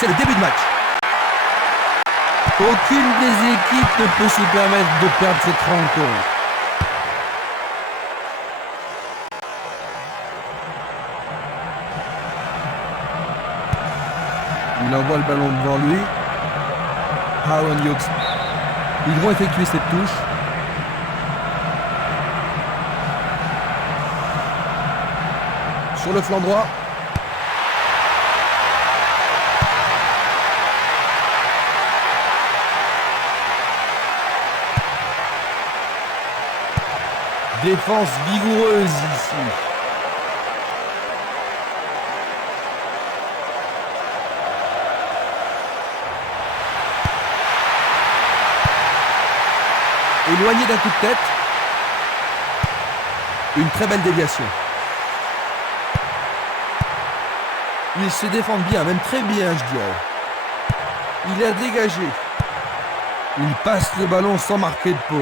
C'est le début de match. Aucune des équipes ne peut se permettre de perdre cette rencontre. Il envoie le ballon devant lui. Aaron Hughes. Ils vont effectuer cette touche. Sur le flanc droit. Défense vigoureuse ici. Éloigné d'un coup de tête. Une très belle déviation. Ils se défendent bien, même très bien, je dirais. Il a dégagé. Il passe le ballon sans marquer de pause.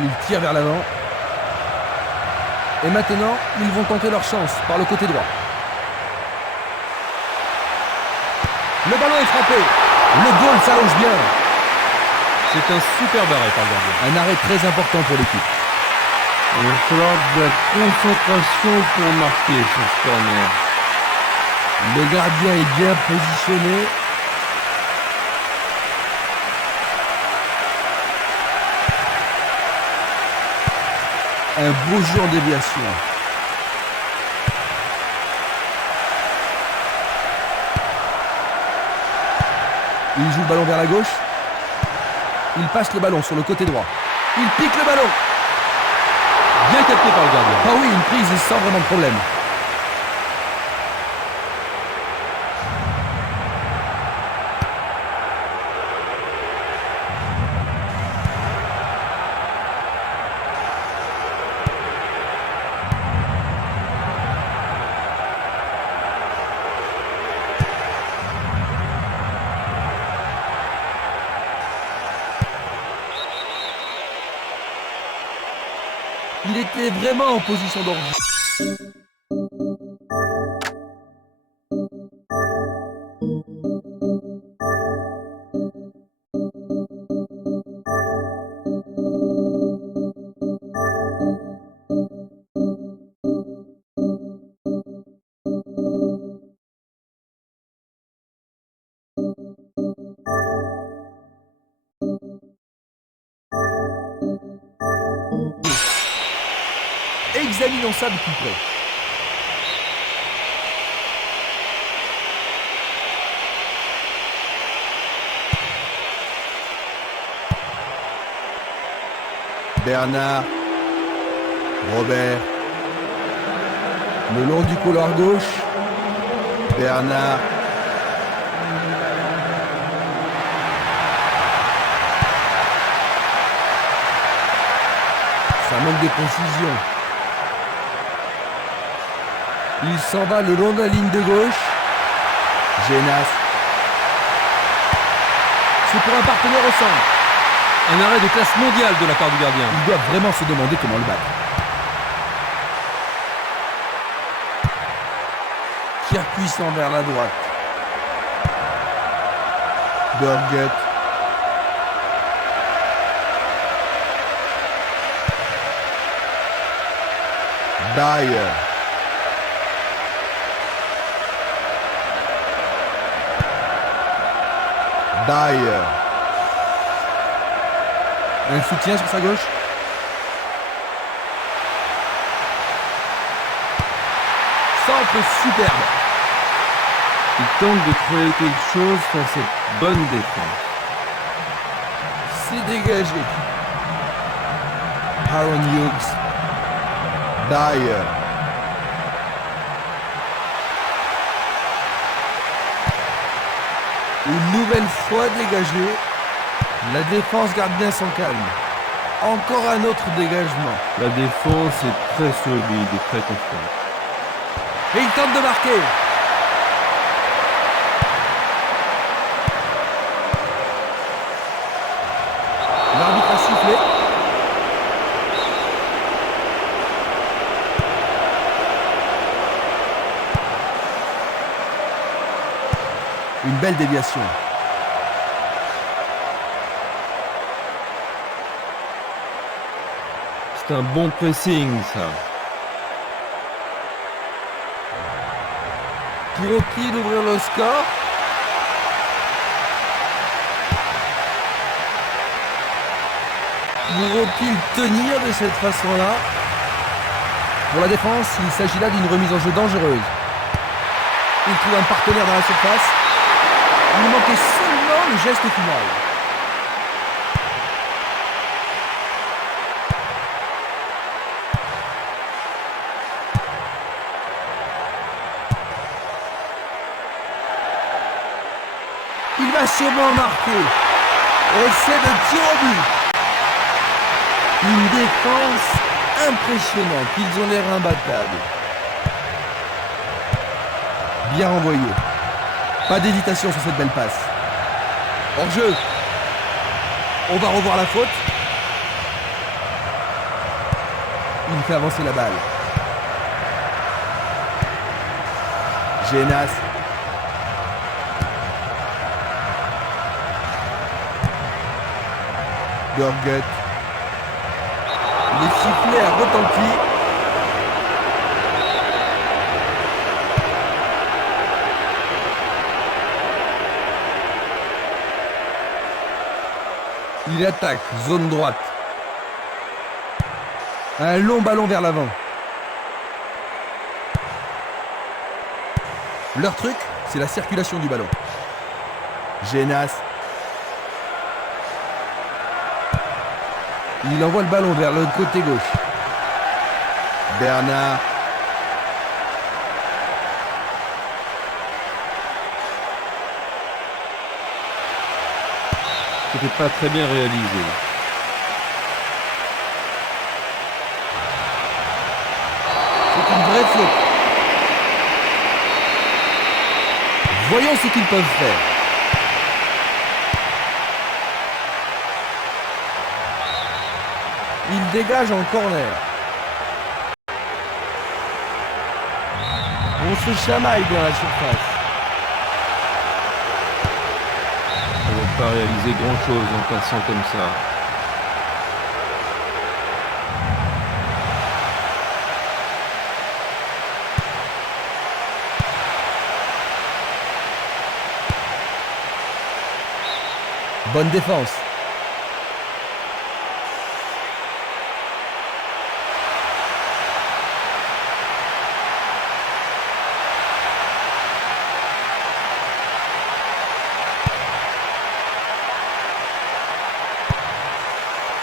Il tire vers l'avant. Et maintenant, ils vont tenter leur chance par le côté droit. Le ballon est frappé. Le goal s'allonge bien. C'est un superbe arrêt par le gardien. Un arrêt très important pour l'équipe. Il va falloir de la concentration pour marquer sur ce corner. Le gardien est bien positionné. Un beau jeu en déviation. Il joue le ballon vers la gauche. Il passe le ballon sur le côté droit. Il pique le ballon. Bien capté par le gardien. Ah oui, une prise sans vraiment de problème. Il était vraiment en position d'orgie. Examinons ça de plus près. Bernard, Robert, le long du couloir gauche, Bernard, ça manque de précision. Il s'en va le long de la ligne de gauche. Génas. C'est pour un partenaire au centre. Un arrêt de classe mondiale de la part du gardien. Il doit vraiment se demander comment le battre. Tir puissant vers la droite. Burgett. Dyer. Dyer. Un soutien sur sa gauche. Centre superbe. Il tente de créer quelque chose face à cette bonne défense. C'est dégagé. Aaron Hughes. Dyer. Une nouvelle fois dégagé. La défense garde bien son calme. Encore un autre dégagement. La défense est très solide et très confiante. Et il tente de marquer. Une belle déviation. C'est un bon pressing, ça. Pourront-ils ouvrir le score? Pourront-ils tenir de cette façon-là? Pour la défense, il s'agit là d'une remise en jeu dangereuse. Il trouve un partenaire dans la surface. Il manquait seulement le geste final. Il va sûrement marquer. Et c'est de tir au but. Une défense impressionnante. Ils ont l'air imbattables. Bien renvoyé. Pas d'hésitation sur cette belle passe. Hors jeu. On va revoir la faute. Il fait avancer la balle. Génas. Gorgut. Les sifflets a retenti. Il attaque, zone droite. Un long ballon vers l'avant. Leur truc, c'est la circulation du ballon. Génas. Il envoie le ballon vers le côté gauche. Bernard. C'était pas très bien réalisé. C'est une vraie faute. Voyons ce qu'ils peuvent faire. Il dégage en corner. On se chamaille dans la surface. On ne va pas réaliser grand-chose en passant comme ça. Bonne défense.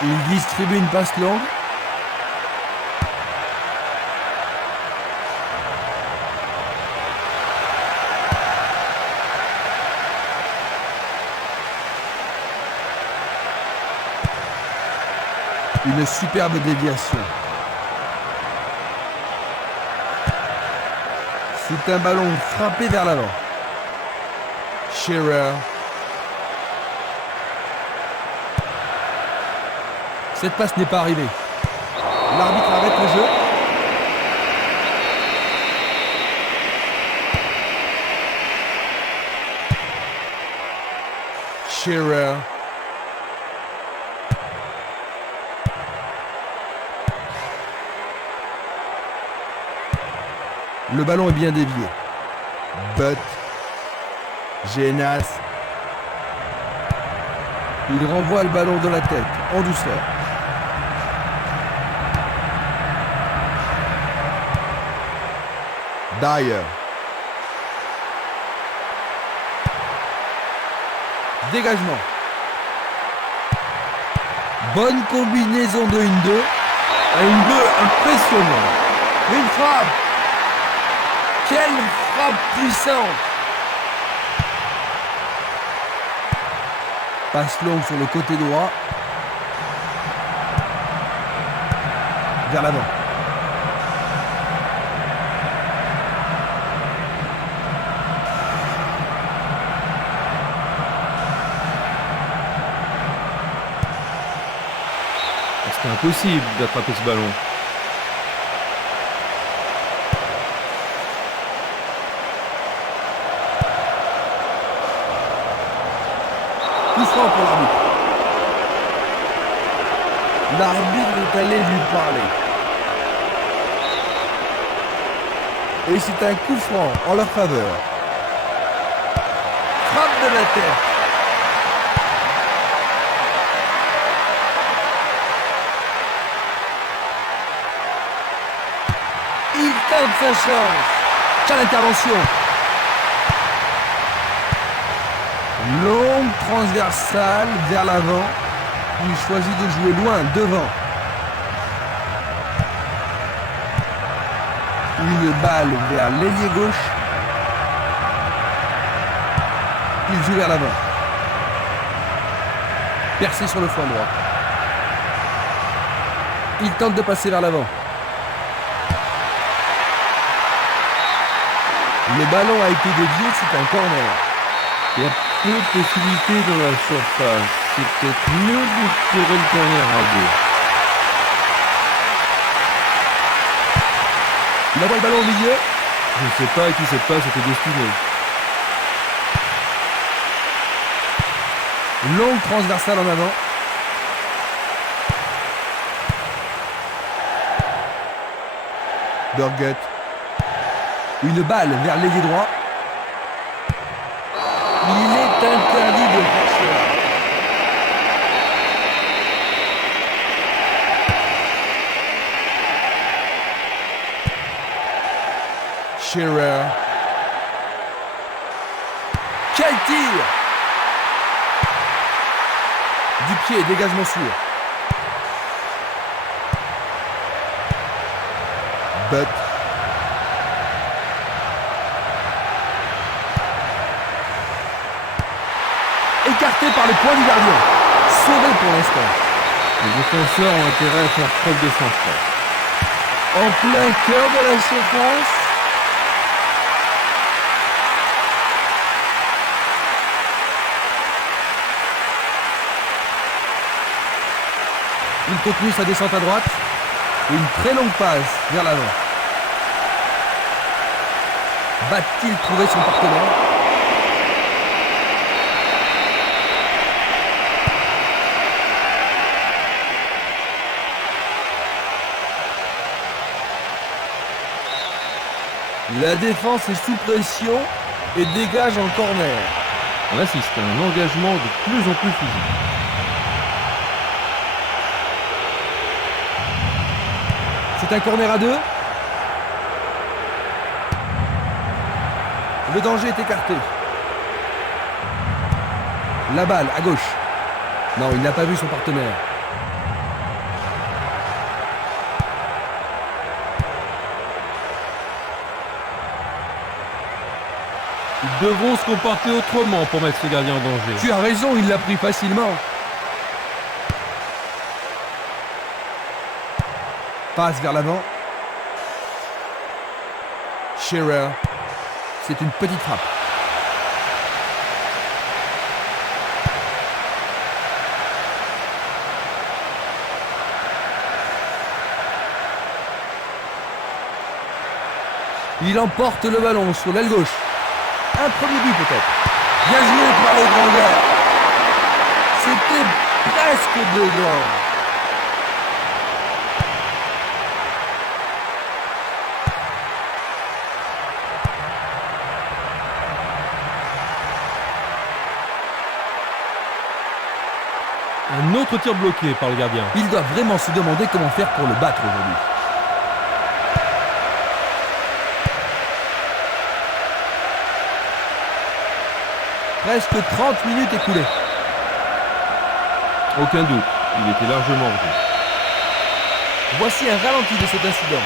Il distribue une passe longue. Une superbe déviation. C'est un ballon frappé vers l'avant. Shearer. Cette passe n'est pas arrivée. L'arbitre arrête le jeu. Shearer. Le ballon est bien dévié. But. Génas. Il renvoie le ballon dans la tête, en douceur. Dyer. Dégagement. Bonne combinaison de 1-2. Un bleu impressionnant. Une frappe. Quelle frappe puissante. Passe longue sur le côté droit. Vers l'avant. C'est impossible d'attraper ce ballon. franc pour l'arbitre. L'arbitre est allé lui parler. Et c'est un coup franc en leur faveur. Frappe de la tête. Il tente sa chance. Quelle intervention. Longue transversale vers l'avant. Il choisit de jouer loin, devant. Une balle vers l'ailier gauche. Il joue vers l'avant. Percé sur le flanc droit. Il tente de passer vers l'avant. Le ballon a été dévié, c'est un corner. Il y a peu de possibilités dans la surface. C'est peut-être mieux de tirer le corner à deux. Il envoie le ballon au milieu. Je ne sais pas à qui cette passe était destinée. Longue transversale en avant. Burgutt. Une balle vers l'ailier droit. Il est interdit de faire cela. Shearer. Quel tir! Du pied, dégagement sûr. Butt. Écarté par le point du gardien. Sauvé pour l'instant. Les défenseurs ont intérêt à faire preuve de sang-froid. En plein cœur de la surface. Il continue sa descente à droite. Une très longue passe vers l'avant. Va-t-il trouver son partenaire? La défense est sous pression et dégage en corner. On assiste à un engagement de plus en plus physique. C'est un corner à deux. Le danger est écarté. La balle à gauche. Non, il n'a pas vu son partenaire. Ils devront se comporter autrement pour mettre ce gardien en danger. Tu as raison, il l'a pris facilement. Passe vers l'avant. Shearer. C'est une petite frappe. Il emporte le ballon sur l'aile gauche. Un premier but peut-être. Bien joué par le grand gars. C'était presque dedans. Un autre tir bloqué par le gardien. Il doit vraiment se demander comment faire pour le battre aujourd'hui. Presque 30 minutes écoulées. Aucun doute, il était largement en jeu. Voici un ralenti de cet incident.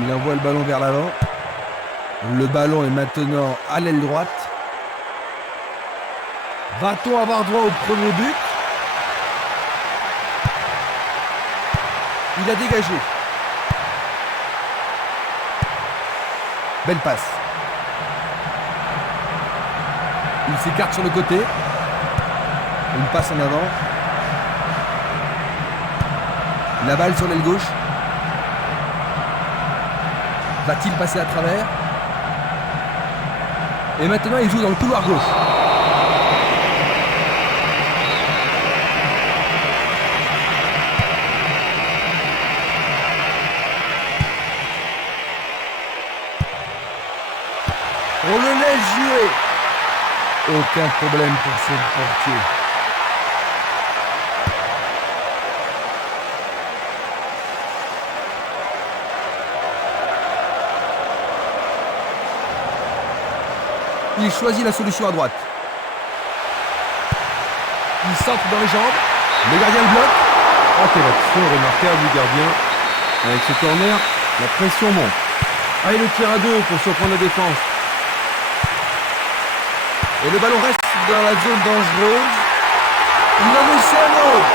Il envoie le ballon vers l'avant. Le ballon est maintenant à l'aile droite. Va-t-on avoir droit au premier but? Il a dégagé. Belle passe. Il s'écarte sur le côté. Une passe en avant. La balle sur l'aile gauche. Va-t-il passer à travers? Et maintenant, il joue dans le couloir gauche. On le laisse jouer. Aucun problème pour ce portier. Il choisit la solution à droite. Il centre dans les jambes. Le gardien le bloque. Ah, quelle action remarquable du gardien. Avec ce corner, la pression monte. Ah, il le tire à deux pour surprendre la défense. Et le ballon reste dans la zone dangereuse. Il en essaie un autre.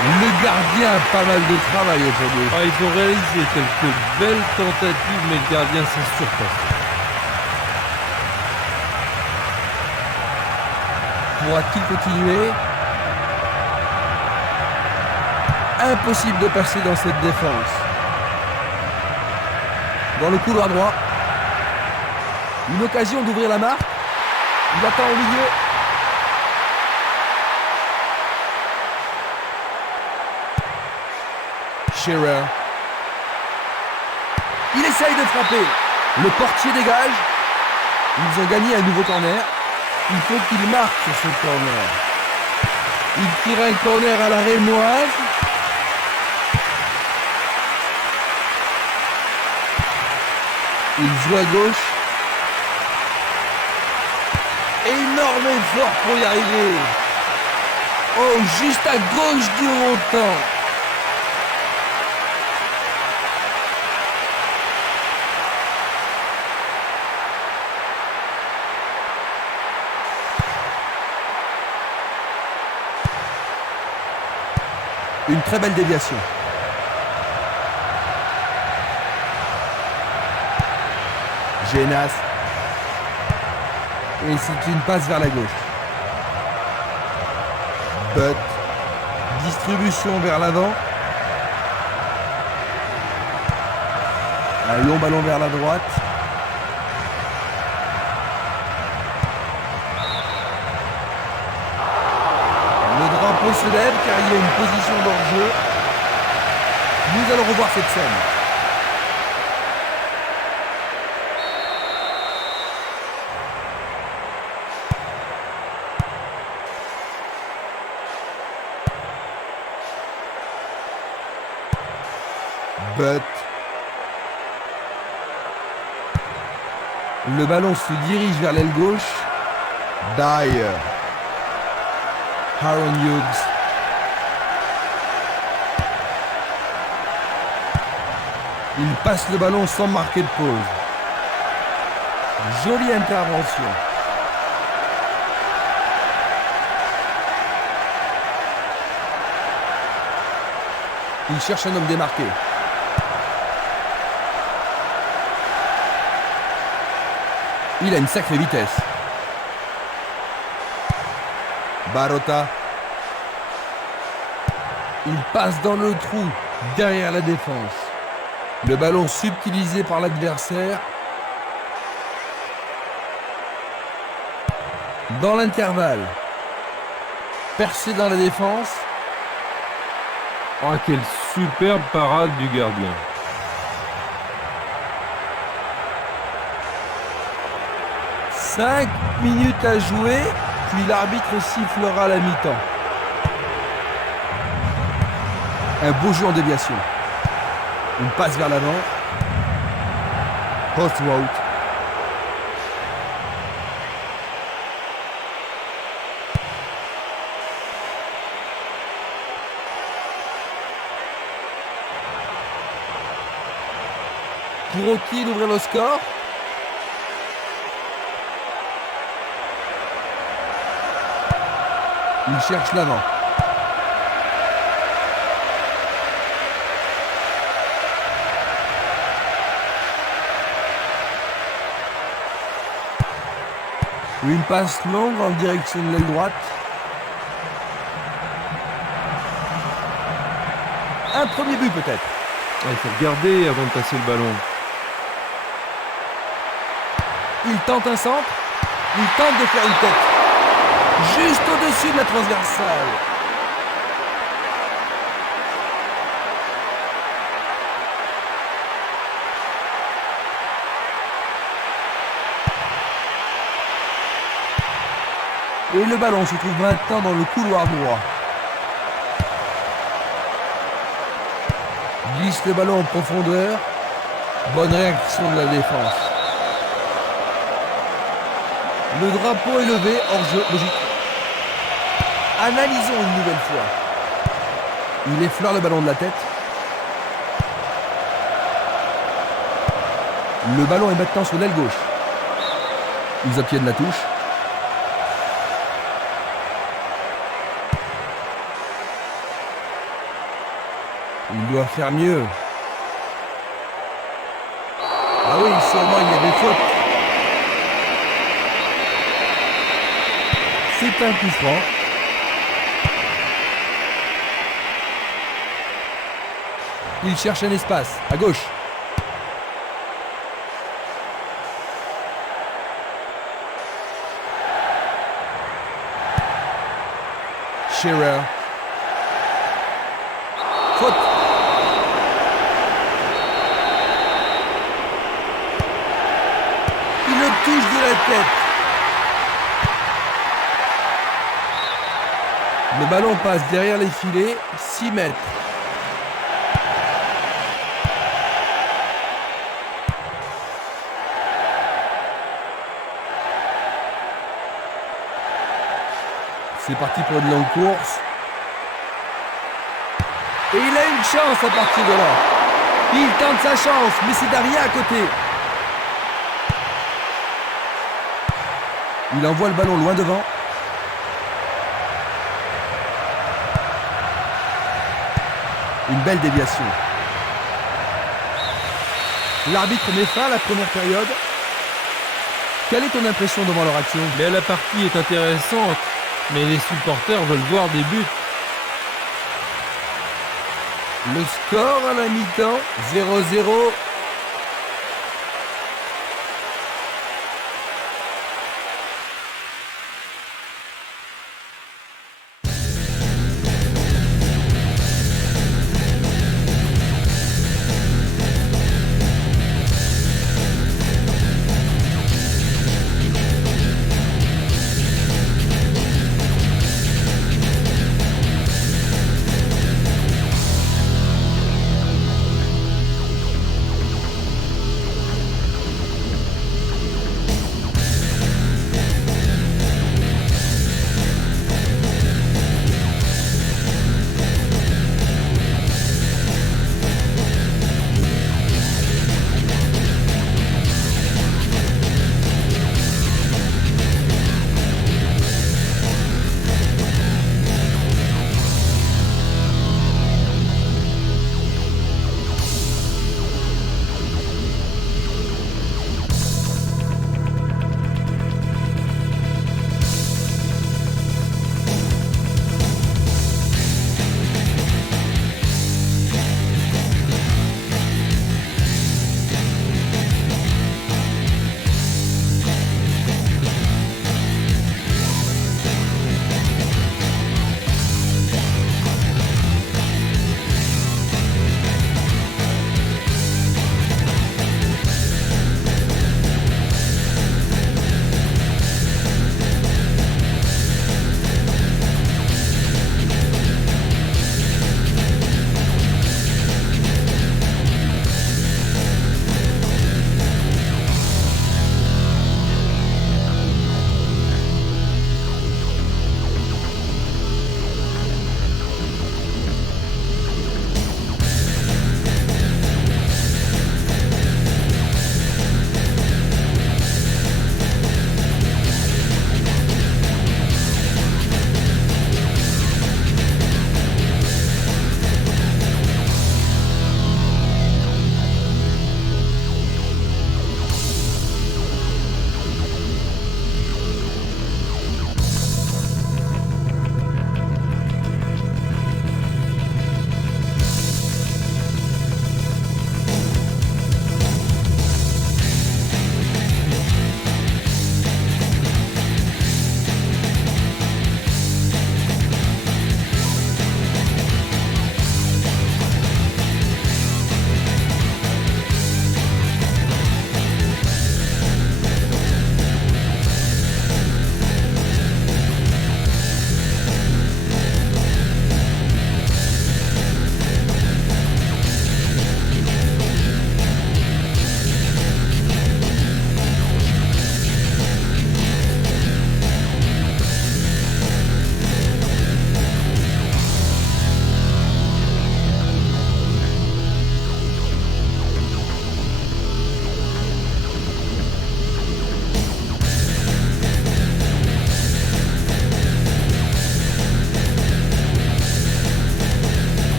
Le gardien a pas mal de travail aujourd'hui. Ah, il faut réaliser quelques belles tentatives, mais le gardien s'est surpassé. Pourra-t-il continuer? Impossible de passer dans cette défense. Dans le couloir droit. Une occasion d'ouvrir la marque. Il attend au milieu. Shearer. Il essaye de frapper. Le portier dégage. Ils ont gagné un nouveau corner. Il faut qu'il marque sur ce corner. Il tire un corner à la rémoise. Il joue à gauche. Énorme effort pour y arriver. Oh, juste à gauche du montant. Une très belle déviation. Génas. Et c'est une passe vers la gauche. Butt. Distribution vers l'avant. Un long ballon vers la droite. Le drapeau se lève car il y a une position d'hors-jeu. Nous allons revoir cette scène. But. Le ballon se dirige vers l'aile gauche. Dyer. Aaron Hughes. Il passe le ballon sans marquer de pause. Jolie intervention. Il cherche un homme démarqué. Il a une sacrée vitesse. Barota. Il passe dans le trou, derrière la défense. Le ballon subtilisé par l'adversaire. Dans l'intervalle. Percé dans la défense. Ah, quelle superbe parade du gardien. « 5 minutes à jouer, puis l'arbitre sifflera la mi-temps. Un beau jeu en déviation. Une passe vers l'avant. Post route. Pourront-ils ouvrir le score? Il cherche l'avant. Une passe longue en direction de l'aile droite. Un premier but peut-être. Ah, il faut regarder avant de passer le ballon. Il tente un centre. Il tente de faire une tête. Juste au-dessus de la transversale. Et le ballon se trouve maintenant dans le couloir droit. Glisse le ballon en profondeur. Bonne réaction de la défense. Le drapeau est levé, hors-jeu, logique. Analysons une nouvelle fois. Il effleure le ballon de la tête. Le ballon est maintenant sur l'aile gauche. Ils obtiennent la touche. Il doit faire mieux. Ah oui, sûrement il y avait faute. C'est un coup franc. Il cherche un espace, à gauche. Shearer. Faute. Il le touche de la tête. Le ballon passe derrière les filets, 6 mètres. C'est parti pour une longue course. Et il a une chance à partir de là. Il tente sa chance, mais c'est Daria à côté. Il envoie le ballon loin devant. Une belle déviation. L'arbitre met fin à la première période. Quelle est ton impression devant leur action? Mais la partie est intéressante, mais les supporters veulent voir des buts. Le score à la mi-temps, 0-0.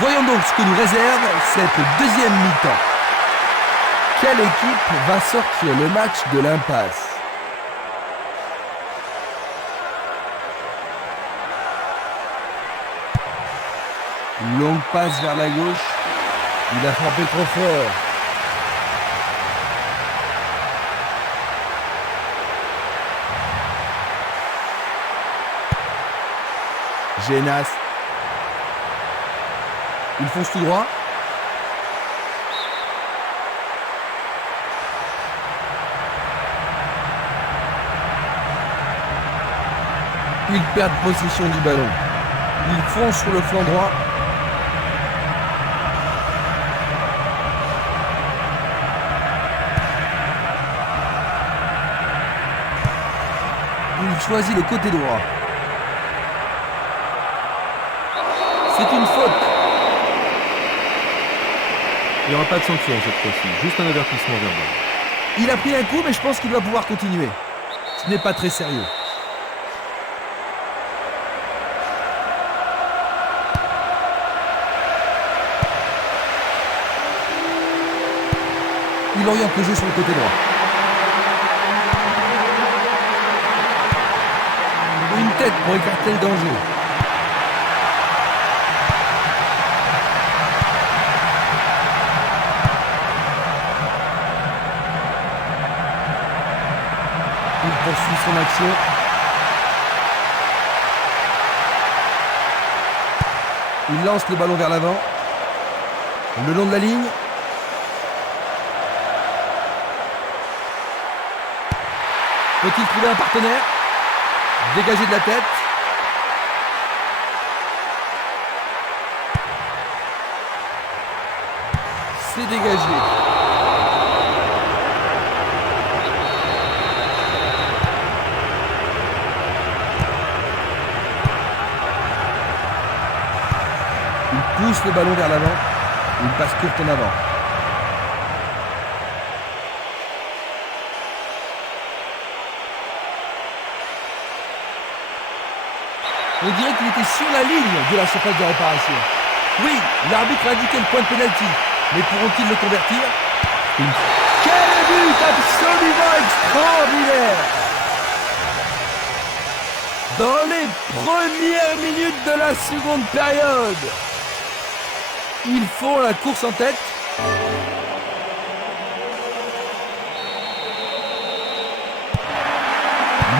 Voyons donc ce que nous réserve cette deuxième mi-temps. Quelle équipe va sortir le match de l'impasse? Une longue passe vers la gauche. Il a frappé trop fort. Génas. Il fonce tout droit. Il perd possession du ballon. Il fonce sur le flanc droit. Il choisit le côté droit. C'est une faute. Il n'y aura pas de sanction cette fois-ci, juste un avertissement verbal. Il a pris un coup, mais je pense qu'il va pouvoir continuer. Ce n'est pas très sérieux. Il oriente le jeu sur le côté droit. Une tête pour écarter le danger. Il poursuit son action. Il lance le ballon vers l'avant. Le long de la ligne. Peut-il trouver un partenaire? Dégagé de la tête. C'est dégagé. Il pousse le ballon vers l'avant. Une passe courte en avant. On dirait qu'il était sur la ligne de la surface de réparation. Oui, l'arbitre a indiqué le point de pénalty. Mais pourront-ils le convertir? Quel but absolument extraordinaire! Dans les premières minutes de la seconde période, ils font la course en tête.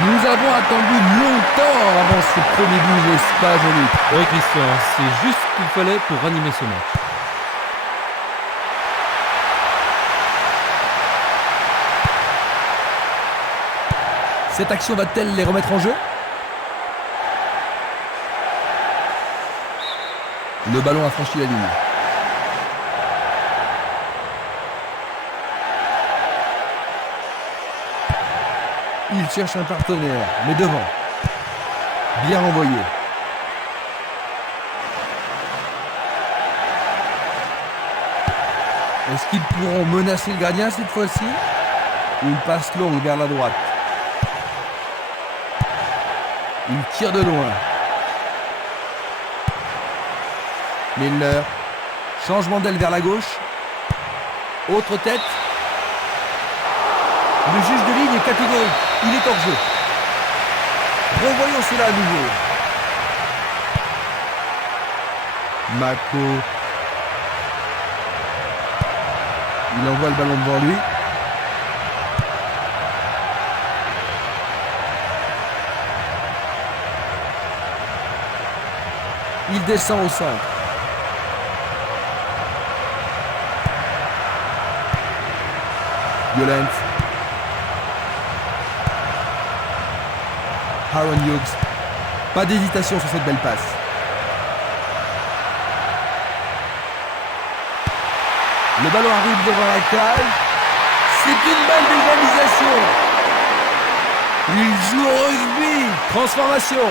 Nous avons attendu longtemps avant ce premier but, n'est-ce pas, Jean-Luc? Oui, Christian, c'est juste ce qu'il fallait pour ranimer ce match. Cette action va-t-elle les remettre en jeu? Le ballon a franchi la ligne. Il cherche un partenaire, mais devant. Bien renvoyé. Est-ce qu'ils pourront menacer le gardien cette fois-ci? Une passe longue vers la droite. Il tire de loin. Milner. Changement d'aile vers la gauche. Autre tête. Le juge de ligne est catégorique. Il est hors jeu. Revoyons cela à nouveau. Mako. Il envoie le ballon devant lui. Il descend au centre. Violent. Aaron Hughes. Pas d'hésitation sur cette belle passe. Le ballon arrive devant la cage. C'est une balle d'égalisation. Il joue au rugby. Transformation.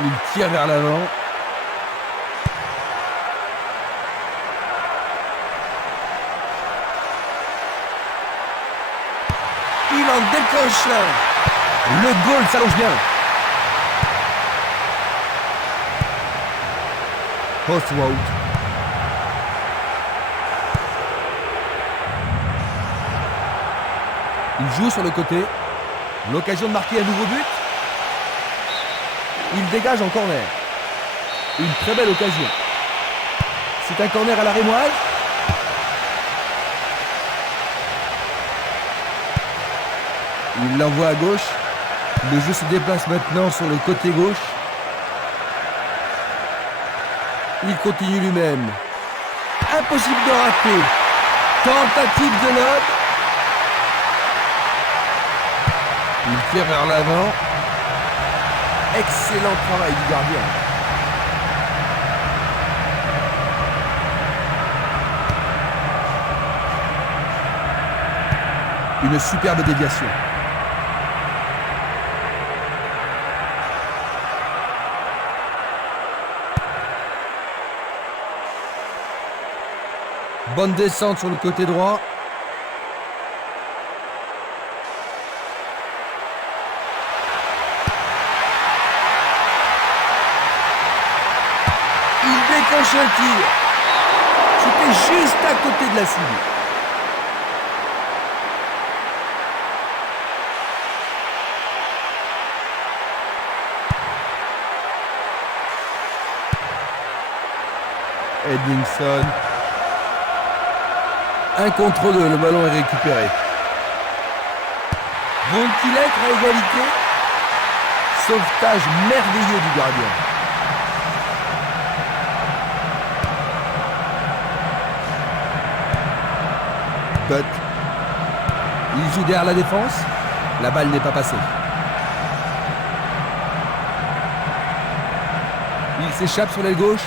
Il tire vers l'avant. Il en décroche un. Le goal s'allonge bien. Oswald. Il joue sur le côté. L'occasion de marquer un nouveau but. Il dégage en corner. Une très belle occasion. C'est un corner à la rémoise. Il l'envoie à gauche. Le jeu se déplace maintenant sur le côté gauche. Il continue lui-même. Impossible de rater. Tentative de lob. Il tire vers l'avant. Excellent travail du gardien. Une superbe déviation. Bonne descente sur le côté droit. Il déclenche un tir. C'était juste à côté de la cible. Edmondson. 1 contre 2, le ballon est récupéré. Bon kilomètre à égalité. Sauvetage merveilleux du gardien. But. Il joue derrière la défense. La balle n'est pas passée. Il s'échappe sur l'aile gauche.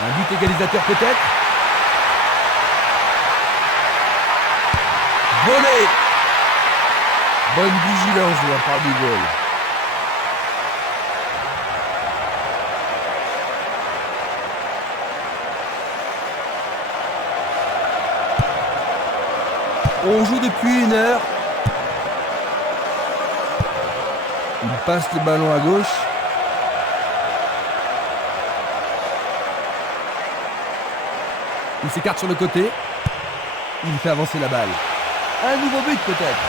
Un but égalisateur peut-être. Volé. Bonne vigilance de la part du goal. On joue depuis 1 heure. Il passe le ballon à gauche. Il s'écarte sur le côté. Il fait avancer la balle. Un nouveau but peut-être.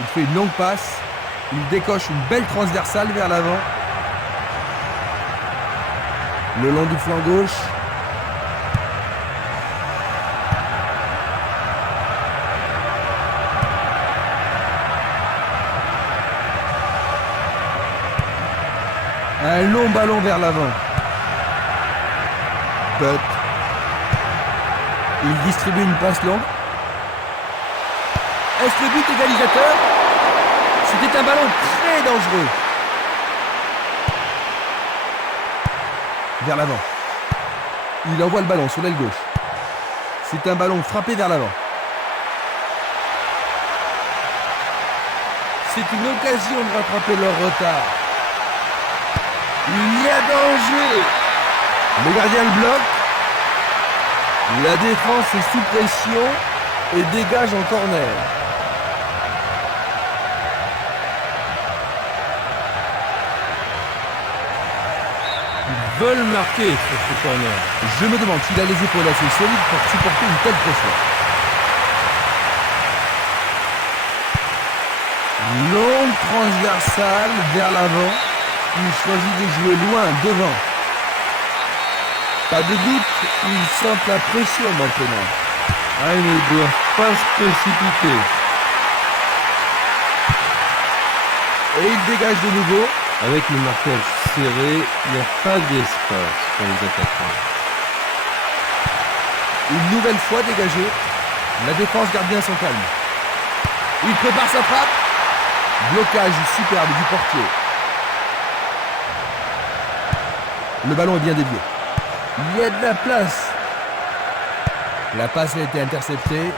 Il fait une longue passe. Il décoche une belle transversale vers l'avant. Le long du flanc gauche. Un long ballon vers l'avant. But. Il distribue une passe longue. Est-ce le but égalisateur? C'était un ballon très dangereux. Vers l'avant. Il envoie le ballon sur l'aile gauche. C'est un ballon frappé vers l'avant. C'est une occasion de rattraper leur retard. Il y a danger. Le gardien le bloque. La défense est sous pression et dégage en corner. Ils veulent marquer sur ce corner. Je me demande s'il a les épaules assez solides pour supporter une telle pression. Longue transversale vers l'avant. Il choisit de jouer loin, devant. Pas de doute, il sent la pression maintenant. Ah, il ne doit pas se précipiter. Et il dégage de nouveau. Avec le marquage serré, il n'y a pas d'espace pour les attaquants. Une nouvelle fois dégagé. La défense garde bien son calme. Il prépare sa frappe. Blocage superbe du portier. Le ballon est bien dévié. Il y a de la place. La passe a été interceptée.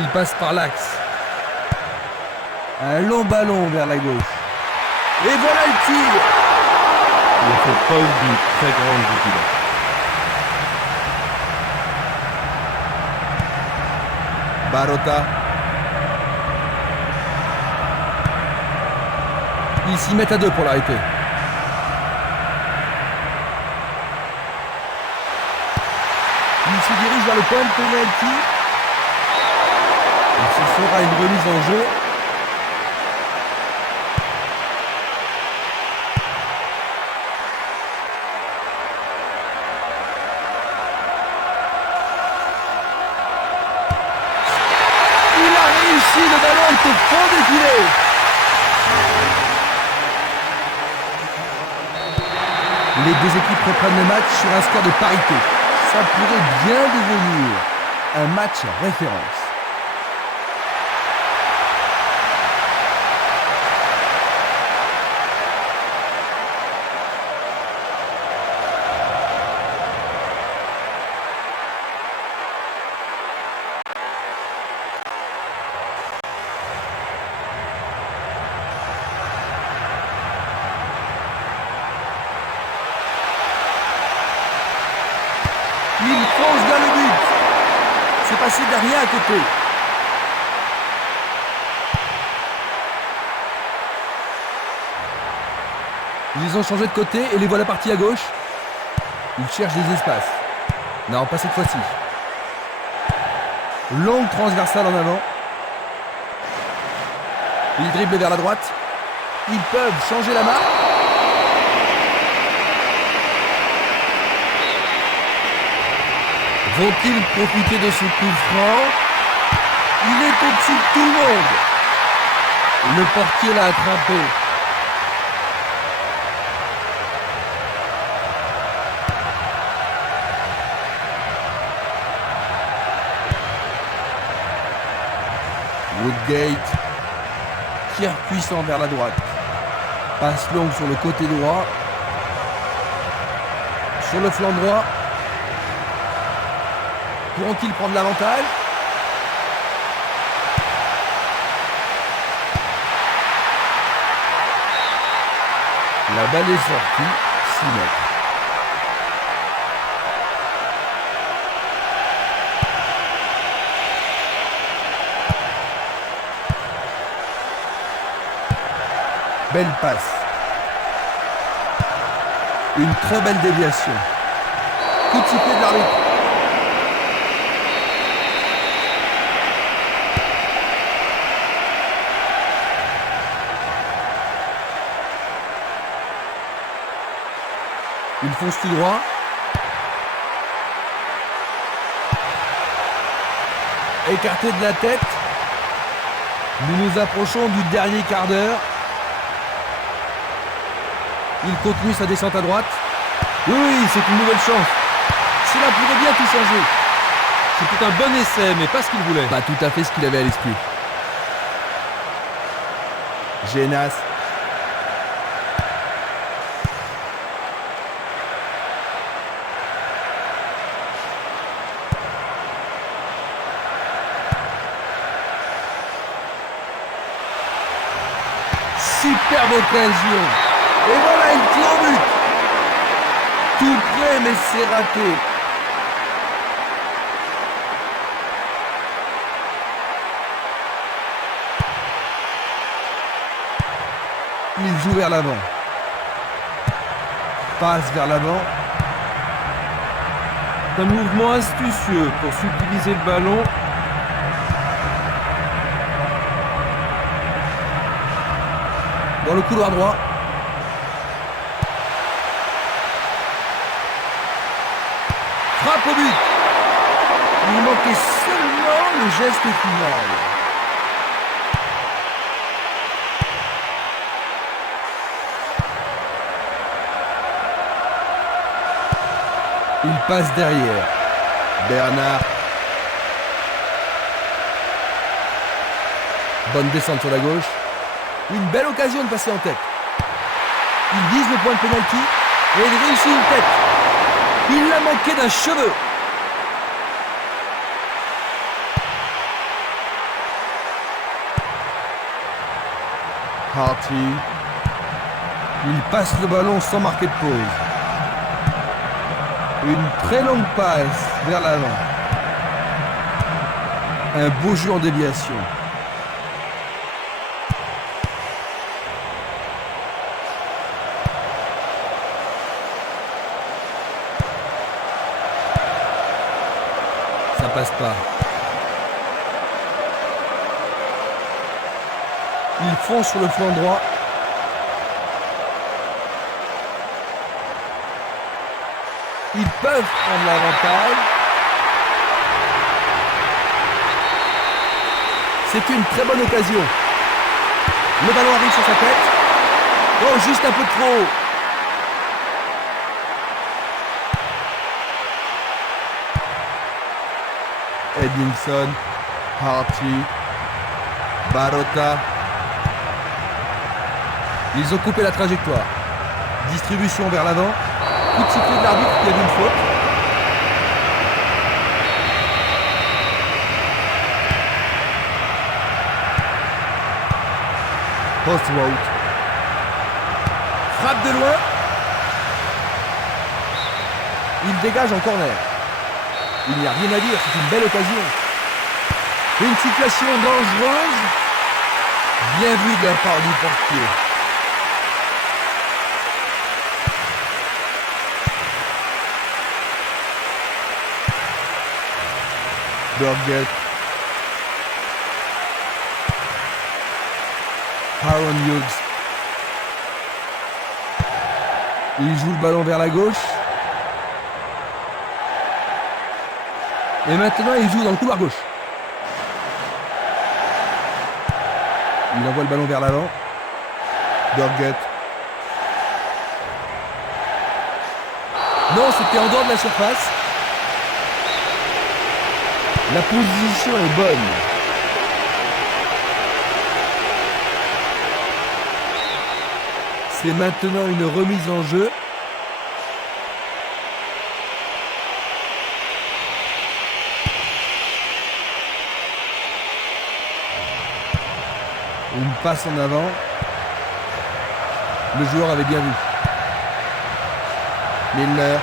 Il passe par l'axe. Un long ballon vers la gauche. Et voilà le tir. Il fait preuve d'une très grande vigilance. Barota. Ils s'y mettent à deux pour l'arrêter. Il se dirige vers le point de penalty. Et ce sera une remise en jeu. Il a réussi, le ballon est au fond des filets. Les deux équipes reprennent le match sur un score de parité. Ça pourrait bien devenir un match référence. Il fonce vers le but. C'est passé derrière à côté. Ils ont changé de côté et les voilà partis à gauche. Ils cherchent des espaces. Non, pas cette fois-ci. Longue transversale en avant. Ils dribblent vers la droite. Ils peuvent changer la marque. Vont-ils profiter de ce coup franc? Il est au-dessus de tout le monde. Le portier l'a attrapé. Woodgate. Tir puissant vers la droite. Passe longue sur le côté droit. Sur le flanc droit. Pourront-ils prendre l'avantage? La balle est sortie, 6 mètres. Belle passe. Une très belle déviation. Coup de sifflet de l'arbitre. Il fonce tout droit. Écarté de la tête. Nous nous approchons du dernier quart d'heure. Il continue sa descente à droite. Oui, c'est une nouvelle chance. Cela pourrait bien tout changer. C'était un bon essai, mais pas ce qu'il voulait. Pas tout à fait ce qu'il avait à l'esprit. Génas. Superbe occasion. Et voilà, il tire au but. Tout près, mais c'est raté. Il joue vers l'avant. Passe vers l'avant. Un mouvement astucieux pour subtiliser le ballon. Dans le couloir droit. Frappe au but. Il manquait seulement le geste final. Il passe derrière. Bernard. Bonne descente sur la gauche. Une belle occasion de passer en tête. Il vise le point de pénalty et il réussit une tête. Il l'a manqué d'un cheveu. Harty. Il passe le ballon sans marquer de pause. Une très longue passe vers l'avant. Un beau jeu en déviation. Ça passe pas. Ils foncent sur le flanc droit. Ils peuvent prendre l'avantage. C'est une très bonne occasion. Le ballon arrive sur sa tête. Oh, juste un peu trop. Edmondson, Harty, Barota. Ils ont coupé la trajectoire. Distribution vers l'avant. Coup de sifflet de l'arbitre qui a vu une faute. Post route. Frappe de loin. Il dégage en corner. Il n'y a rien à dire, c'est une belle occasion. Une situation dangereuse. Bien vu de la part du portier. Burgett. Aaron Hughes. Il joue le ballon vers la gauche. Et maintenant, il joue dans le couloir gauche. Il envoie le ballon vers l'avant. Burgett. Non, c'était en dehors de la surface. La position est bonne. C'est maintenant une remise en jeu. Une passe en avant. Le joueur avait bien vu. Milner.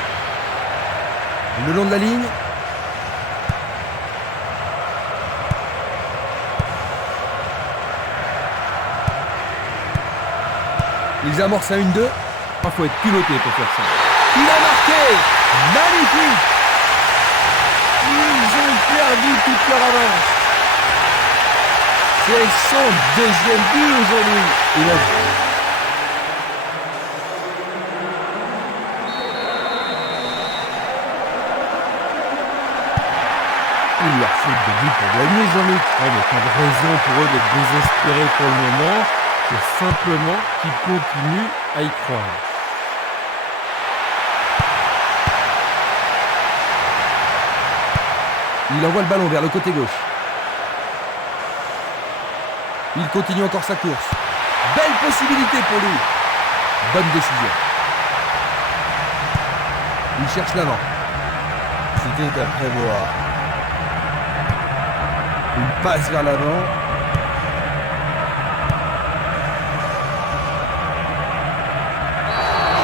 Le long de la ligne. Ils amorcent à 1-2. Il faut être piloté pour faire ça. Il a marqué. Magnifique. Ils ont perdu toute leur avance. C'est son deuxième but aujourd'hui. Il leur faut des buts pour gagner, Jean-Luc. Ouais, mais pas de raison pour eux d'être désespérés pour le moment. C'est simplement qu'ils continuent à y croire. Il envoie le ballon vers le côté gauche. Il continue encore sa course. Belle possibilité pour lui. Bonne décision. Il cherche l'avant. C'était à prévoir. Une passe vers l'avant.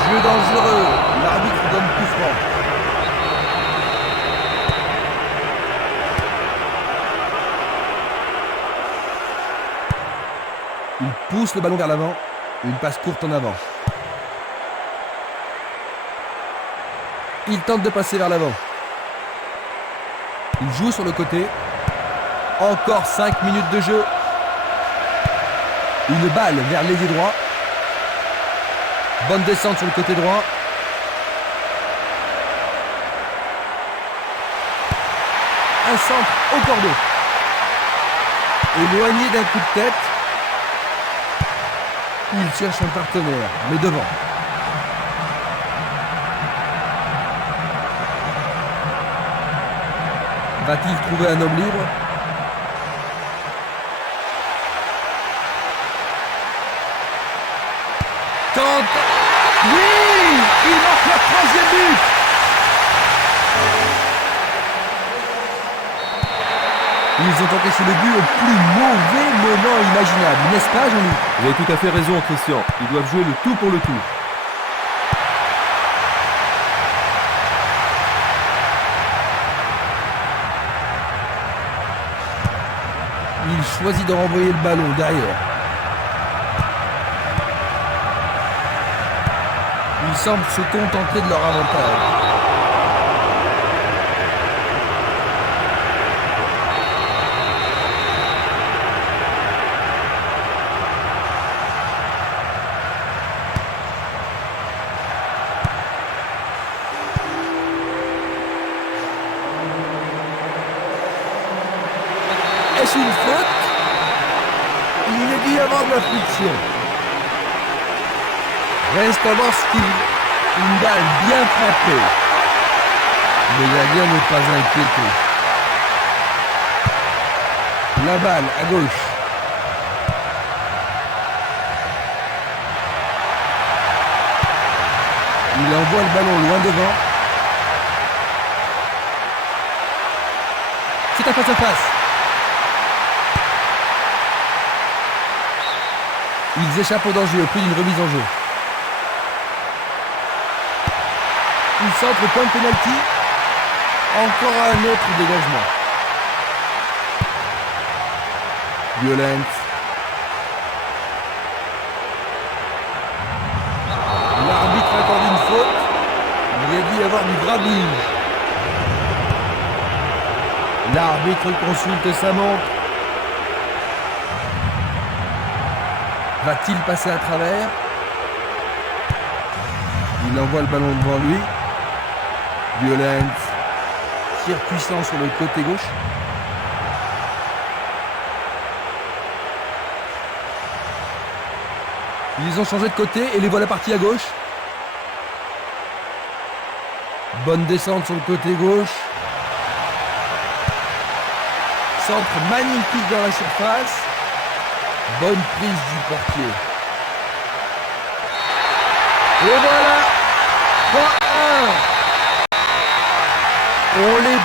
Jeu dangereux. L'arbitre donne coup franc. Il pousse le ballon vers l'avant. Une passe courte en avant. Il tente de passer vers l'avant. Il joue sur le côté. Encore 5 minutes de jeu. Une balle vers l'ailier droit. Bonne descente sur le côté droit. Un centre au cordeau. Éloigné d'un coup de tête. Il cherche un partenaire, mais devant. Va-t-il trouver un homme libre? Tente. Oui! Il marque le 3e but! Ils ont encaissé le but au plus mauvais moment imaginable, n'est-ce pas, Jean-Luc? Vous avez tout à fait raison, Christian. Ils doivent jouer le tout pour le tout. Il choisit de renvoyer le ballon derrière. Ils semblent se contenter de leur avantage. Est-ce une faute? Il est dit avoir de la friction. Reste à voir ce qu'il... Une balle bien frappée. Le gardien n'est pas inquiété. La balle à gauche. Il envoie le ballon loin devant. C'est un face à face. Ils échappent au danger au prix d'une remise en jeu. Il centre au point de pénalty. Encore un autre dégagement. Violence. L'arbitre accorde une faute. Il a dû y avoir du grabuge. L'arbitre consulte sa montre. Va-t-il passer à travers? Il envoie le ballon devant lui. Violence. Tir puissant sur le côté gauche. Ils ont changé de côté et les voilà partis à gauche. Bonne descente sur le côté gauche. Centre magnifique dans la surface. Bonne prise du portier. Et voilà 3-1. On les